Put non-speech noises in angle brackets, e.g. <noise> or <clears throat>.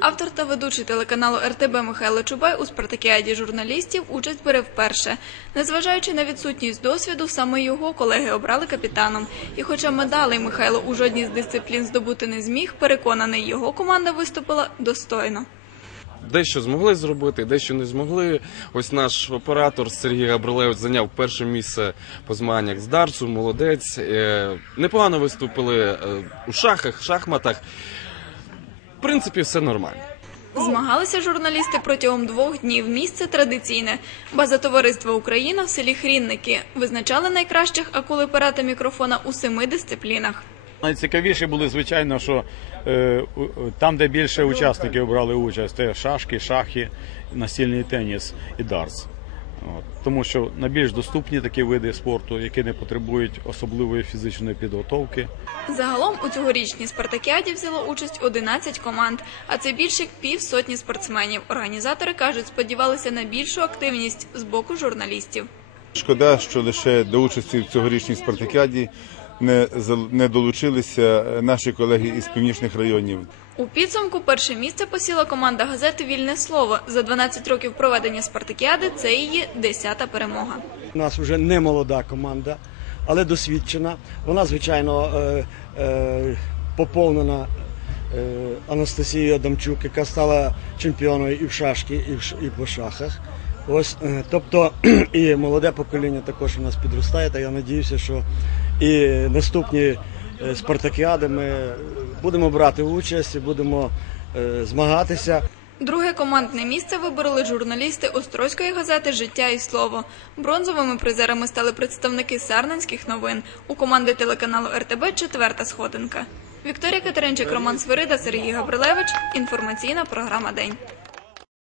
Автор та ведучий телеканалу РТБ Михайло Чубай у спартакіаді журналістів участь бере вперше. Незважаючи на відсутність досвіду, саме його колеги обрали капітаном. І хоча медалей Михайло у жодній з дисциплін здобути не зміг, переконаний, його команда виступила достойно. Дещо змогли зробити, дещо не змогли. Ось наш оператор Сергій Габрилевич зайняв перше місце по змаганнях з дартсу, молодець. Е, Непогано виступили е, у шахах, шахматах. Принципі, все нормально. Змагалися журналісти протягом двох днів. Місце традиційне. База товариства Україна в селі Хрінники. Визначали найкращих акулепера та мікрофона у семи дисциплінах. Найцікавіше були, звичайно, що е, там, де більше учасників брали участь, це шашки, шахи, настільний теніс і дартс. От. Тому що найбільш доступні такі види спорту, які не потребують особливої фізичної підготовки. Загалом у цьогорічній спартакіаді взяло участь 11 команд, а це більше як півсотні спортсменів. Організатори кажуть, сподівалися на більшу активність з боку журналістів. Шкода, що лише до участі в цьогорічній спартакіаді не, не долучилися е, наші колеги із північних районів. У підсумку перше місце посіла команда газети Вільне слово. За 12 років проведення спартакіади це її десята перемога. У нас вже не молода команда, але досвідчена. Вона, звичайно, е, е, поповнена Анастасією Адамчук, яка стала чемпіоною і в шашки, і, в, ш- і по шахах. Ось, тобто, <clears throat> і молоде покоління також у нас підростає, та я надіюся, що і наступні е, спартакіади ми будемо брати участь, і будемо е, змагатися. Друге командне місце вибороли журналісти Острозької газети Життя і слово. Бронзовими призерами стали представники сарненських новин. У команди телеканалу РТБ четверта сходинка. Вікторія Катеринчик, Роман Свирида, Сергій Гаврилевич. Інформаційна програма День.